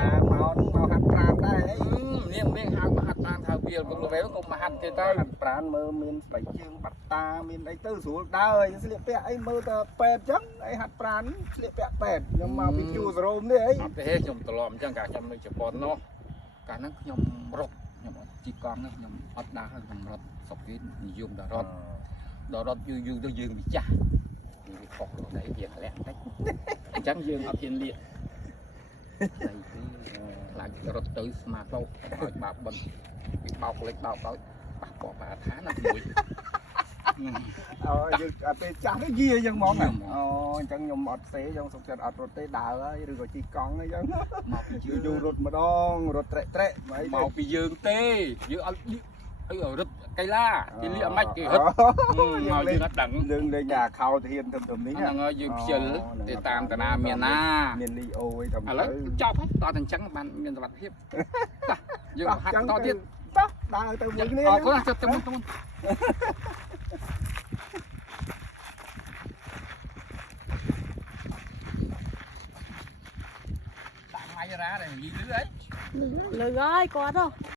តាមកហាត់ប្រាណដែរអី នេះហៅមកហាត់តាមថាវាក៏ទៅក៏មកហាត់ទៀតទៅ ហាត់ប្រាណមើលមានស្បែកជើងបាត់តាមានអីទៅស្រួលដើរហើយស្លៀកពាក់អីមើលទៅពេទ្យអញ្ចឹងអីហាត់ប្រាណស្លៀកពាក់ពេទ្យខ្ញុំមកពីជួសរោមនេះអី អត់ទេខ្ញុំត្រឡប់អញ្ចឹងកាលខ្ញុំនៅជប៉ុននោះកាលហ្នឹងខ្ញុំរត់ខ្ញុំអត់ជីកង់ទេខ្ញុំអត់ដើរខ្ញុំរត់សុកគេនិយមដល់រត់យូរទៅយើងវាចាស់វាខុសទៅវាធ្លាក់តិចអញ្ចឹងយើងអត់ហ៊ានលាកស្អីទេខ្លាចរត់ទៅស្មាតោឲ្យបាបបិណ្ឌបោកលេខបោកឲ្យប៉ះពាល់បរិស្ថានណាមួយ អូយើងអត់ពេលចាស់ទៅយាអញ្ចឹងហ្មងអូអញ្ចឹងខ្ញុំអត់ផ្សេងខ្ញុំសុខចិត្តអត់រត់ទេដើរហើយឬក៏ជិះកង់អីចឹងមកពីយើងរត់ម្ដងរត់ត្រេកមកពីយើងទេយើងអត់អីរត់កីឡាគេលៀកមិនគេរត់មកយើងអត់ដឹង យើងលេងអាខោធានធំនេះ ហ្នឹងហើយយើងខ្ជិលទៅតាមតាណាមានណា មានលីអូអីតាម ឥឡូវចប់ហើយតោះតែអញ្ចឹងបានមានសុវត្ថិភាពយើងហាត់តទៀត តោះដើរទៅមួយគ្នា អរគុណទៅមុនដាក់ម៉ៃរ៉ាដែរនិយាយលឺហ៎ Lười ơi, có đâu.